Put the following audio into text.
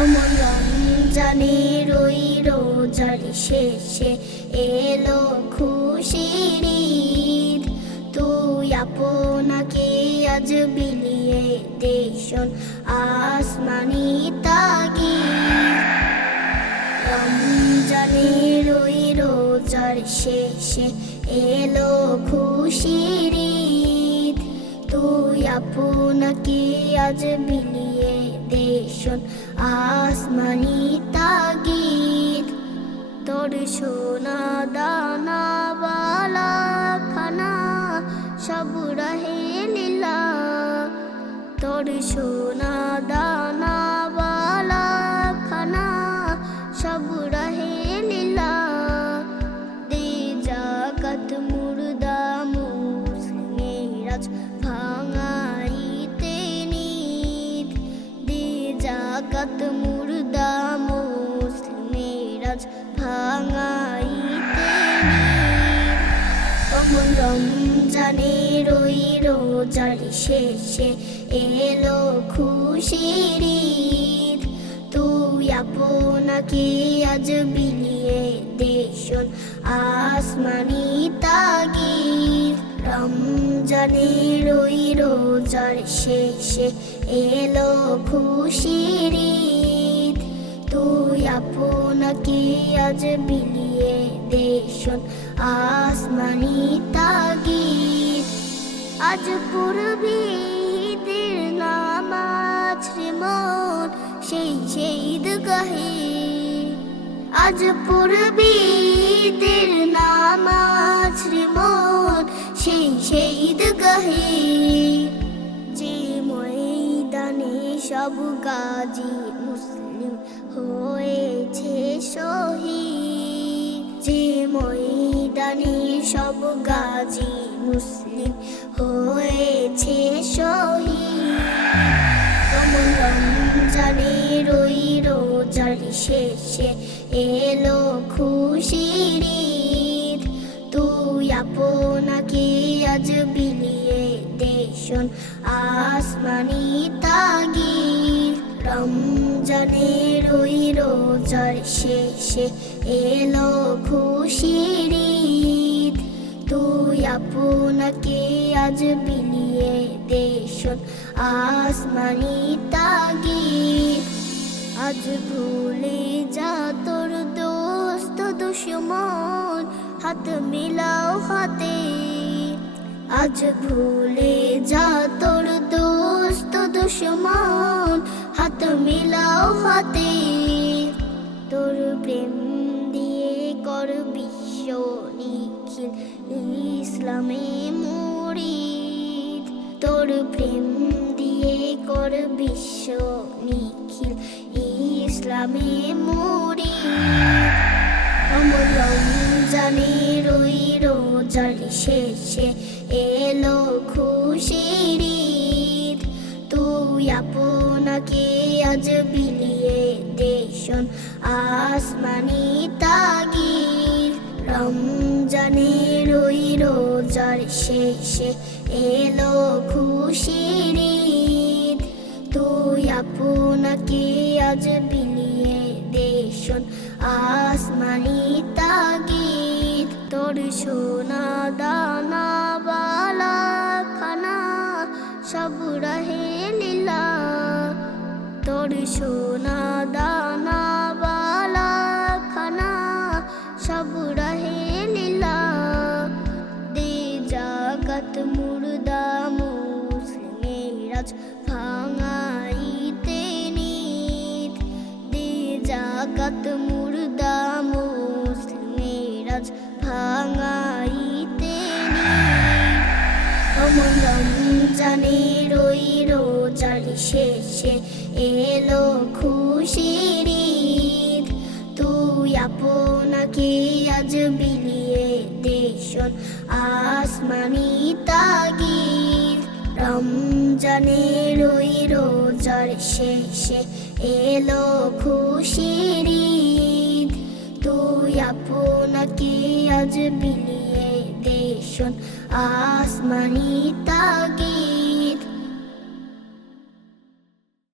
অমন রমজানের ওই রোজার শেষে এলো খুশির ঈদ। তুই আপনাকে আজ বিলিয়ে দে শোন আসমানি তাগিদ। রমজানের ওই রোজার শেষে এলো খুশির ঈদ। তুই আপনাকে আজ বিলিয়ে দে শোন আসমানি তাগিদ। তোর সোনা দানা বালা খানা সব রহে লীলা। তোর সোনা দানা বালা খানা সব রহে লীলা। দে জাকাত মুর্দা মুসলিমেরাজ ভাঙাইতে নিদ। দে জাকাত মুর্দা মুসলিমেরাজ ভাঙাইতে নিদ। অমন রমজানের ওই রোজার শেষে এলো খুশির ঈদ। তুই আপনাকে আজ বিলিয়ে দে শোন আসমানি তাগিদ। রমজানের ওই রোজার শেষে এলো খুশির ঈদ। তুই আপনাকে আজ বিলিয়ে দে শোন আসমানি তাগিদ। আজ পড়বি ঈদের নামাজ রে মন সেই ঈদগাহে। আজ পড়বি ঈদের নামাজ রে মন সেই ঈদগাহে। যে ময়দানে সব গাজী মুসলিম হয়েছে শহীদ। যে ময়দানে সব গাজী মুসলিম হয়েছে শহীদ। অমন রমজানের ওই রোজার শেষে এলো খুশির ঈদ। তুই আপনাকে আজ বিলিয়ে দে শোন আসমানি তাগিদ। রমজানের ওই রোজার শেষে এলো খুশির ঈদ। তুই আপনাকে আজ বিলিয়ে দে শোন আসমানি তাগিদ। আজ ভুলে যা তোর দোস্ত দুশমন হাত মিলাও হাতে। আজ ভুলে যা তোর দোস্ত দুশমন হাত মিলাও হাতে। তোর প্রেম দিয়ে কর বিশ্ব নিখিল ইসলামে মুরিদ। তোর প্রেম দিয়ে কর বিশ্ব নিখিল ইসলামে মুরিদ। অমন রমজানের ওই রোজার শেষে এলো খুশির ঈদ। তুই আপনাকে আজ বিলিয়ে দে শোন আসমানি তাগিদ। রমজানের ওই রোজার শেষে এলো খুশির ঈদ। তুই আপনাকে আজ বিলিয়ে দে শোন আসমানি তাগিদ। তোর সোনা দানা বালা খানা সব রহে লীলা। তোর সোনা দানা বালা খানা সব রহে লীলা। দে জাকাত মুর্দা মুসলিমেরাজ ভাঙাইতে নিদ। দে জাকাত মুর্দা মুসলিমেরাজ ভাঙাইতে নিদ। অমন রমজানের ওই রোজার শেষে এলো খুশির ঈদ। তুই আপনাকে আজ বিলিয়ে দে শোন আসমানি তাগিদ। রমজানের ওই রোজার শেষে এলো খুশির ঈদ। তুই আপনাকে আজ বিলিয়ে দে শোন আসমানি তাগিদ।